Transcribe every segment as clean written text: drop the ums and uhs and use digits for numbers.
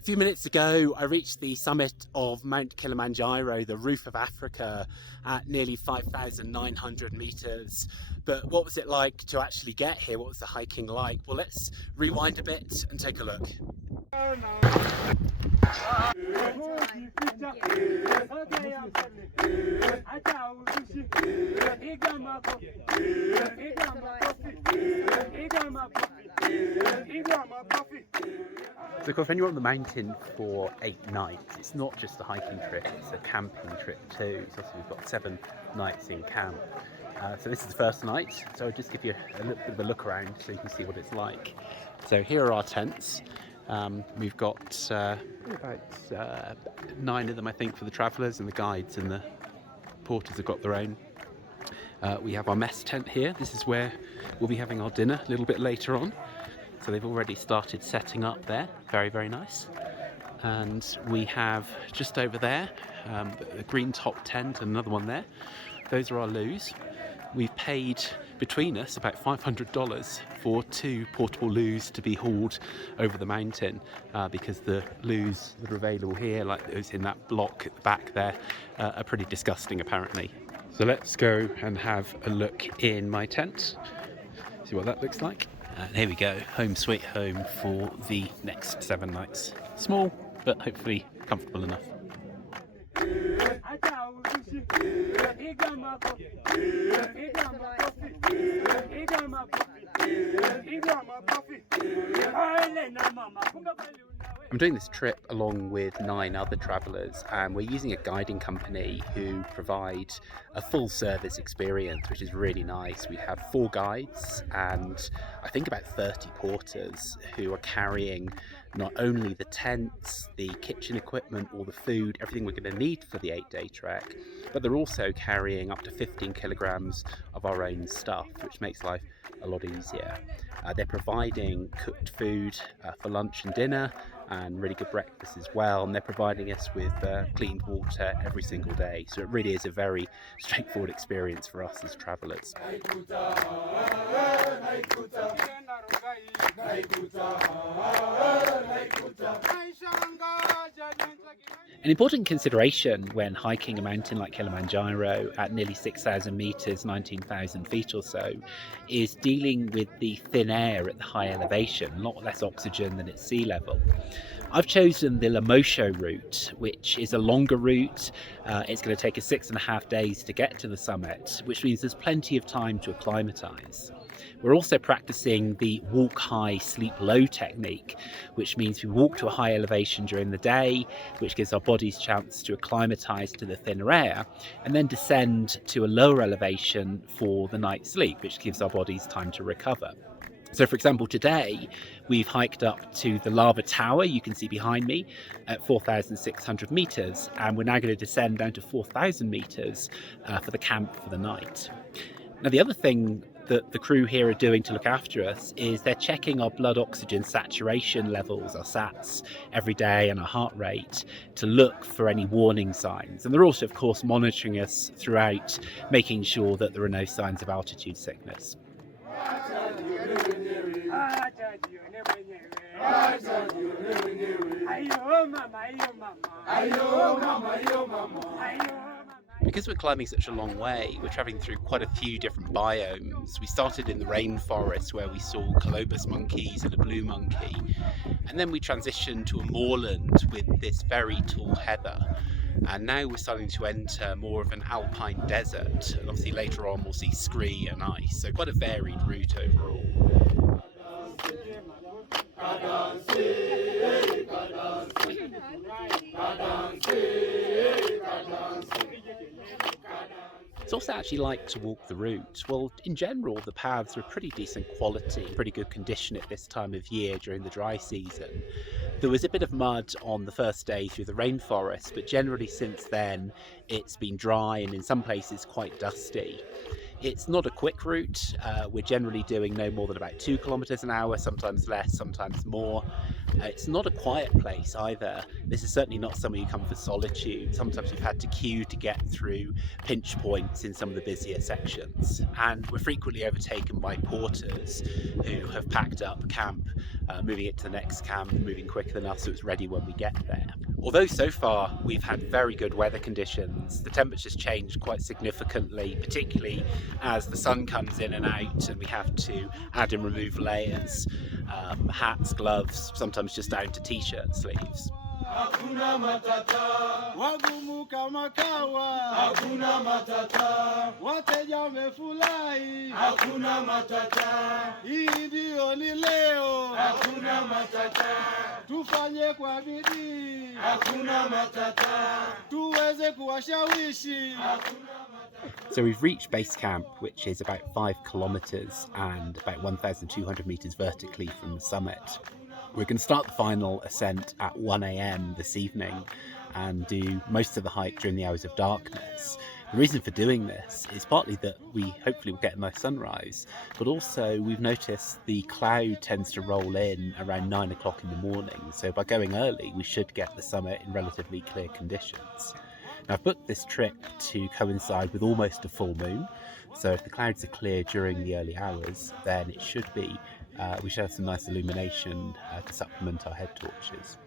A few minutes ago, I reached the summit of Mt Kilimanjaro, the roof of Africa, at nearly 5,900 meters. But what was it like to actually get here? What was the hiking like? Well, let's rewind a bit and take a look. So of course, when you're on the mountain for 8 nights, it's not just a hiking trip, it's a camping trip too. So we've got 7 nights in camp. So this is the first night, so I'll just give you a little bit of a look around so you can see what it's like. So here are our tents. We've got about 9 of them, I think, for the travellers, and the guides and the porters have got their own. We have our mess tent here. This is where we'll be having our dinner a little bit later on. So they've already started setting up there. Very, very nice. And we have just over there the green top tent and another one there. Those are our loos. We've paid between us about $500 for 2 portable loos to be hauled over the mountain because the loos that are available here, like those in that block at the back there, are pretty disgusting apparently. So let's go and have a look in my tent, see what that looks like. And here we go, home sweet home for the next 7 nights. Small, but hopefully comfortable enough. I'm doing this trip along with 9 other travellers, and we're using a guiding company who provide a full service experience, which is really nice. We have 4 guides and I think about 30 porters who are carrying not only the tents, the kitchen equipment, all the food, everything we're going to need for the 8-day trek, but they're also carrying up to 15 kilograms of our own stuff, which makes life a lot easier. They're providing cooked food for lunch and dinner, and really good breakfast as well, and they're providing us with clean water every single day. So it really is a very straightforward experience for us as travellers. An important consideration when hiking a mountain like Kilimanjaro at nearly 6,000 metres, 19,000 feet or so, is dealing with the thin air at the high elevation, a lot less oxygen than at sea level. I've chosen the Lemosho route, which is a longer route. It's going to take us 6.5 days to get to the summit, which means there's plenty of time to acclimatise. We're also practicing the walk high, sleep low technique, which means we walk to a high elevation during the day, which gives our bodies a chance to acclimatise to the thinner air, and then descend to a lower elevation for the night's sleep, which gives our bodies time to recover. So for example, today we've hiked up to the lava tower you can see behind me at 4,600 meters, and we're now going to descend down to 4,000 meters for the camp for the night. Now the other thing that the crew here are doing to look after us is they're checking our blood oxygen saturation levels, our SATs, every day, and our heart rate to look for any warning signs. And they're also, of course, monitoring us throughout, making sure that there are no signs of altitude sickness. Because we're climbing such a long way, we're travelling through quite a few different biomes. We started in the rainforest where we saw colobus monkeys and a blue monkey, and then we transitioned to a moorland with this very tall heather, and now we're starting to enter more of an alpine desert, and obviously later on we'll see scree and ice, so quite a varied route overall. It's also actually like to walk the route. Well, in general, the paths are pretty decent quality, pretty good condition at this time of year during the dry season. There was a bit of mud on the first day through the rainforest, but generally since then it's been dry and in some places quite dusty. It's not a quick route. We're generally doing no more than about 2 kilometers an hour, sometimes less, sometimes more. It's not a quiet place either. This is certainly not somewhere you come for solitude. Sometimes you've had to queue to get through pinch points in some of the busier sections. And we're frequently overtaken by porters who have packed up camp, moving it to the next camp, moving quicker than us so it's ready when we get there. Although so far we've had very good weather conditions, the temperature's changed quite significantly, particularly as the sun comes in and out and we have to add and remove layers. Hats, gloves, sometimes just down to t-shirt sleeves. Hakuna matata, wagumu kama kawa. Hakuna matata, wateja wamefurahi. Hakuna matata, hii ndio ni leo. Hakuna matata, tufanye kwa bidii. Hakuna matata, tuweze kuwashawishi. So we've reached base camp, which is about 5 kilometers and about 1,200 meters vertically from the summit. We're going to start the final ascent at 1 a.m. this evening and do most of the hike during the hours of darkness. The reason for doing this is partly that we hopefully will get a nice sunrise, but also we've noticed the cloud tends to roll in around 9 o'clock in the morning, so by going early we should get the summit in relatively clear conditions. Now, I've booked this trip to coincide with almost a full moon, so if the clouds are clear during the early hours, then it should be we should have some nice illumination to supplement our head torches.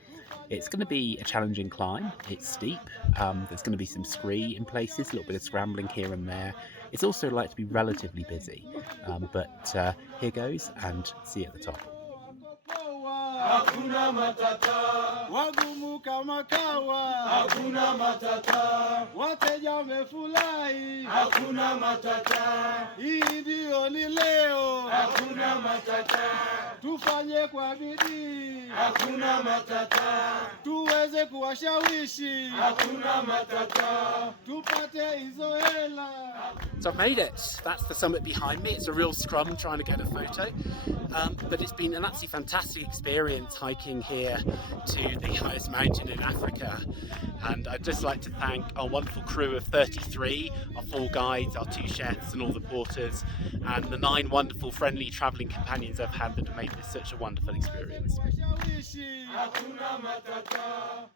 It's going to be a challenging climb. It's steep. There's going to be some scree in places, a little bit of scrambling here and there. It's also like to be relatively busy, but here goes, and see you at the top. Hakuna matata, wagumu kama kawa. Hakuna matata, wateja wamefurahi. Hakuna matata, hii ndio ni leo. Hakuna matata, tufanye kwa bidii. Hakuna matata, tuweze kuwashawishi. Hakuna matata, tupate hizo hela. So I've made it. That's the summit behind me. It's a real scrum trying to get a photo, but it's been an absolutely fantastic experience hiking here to the highest mountain in Africa. And I'd just like to thank our wonderful crew of 33, our 4 guides, our 2 chefs and all the porters, and the 9 wonderful friendly travelling companions I've had that have made this such a wonderful experience. Hakuna matata.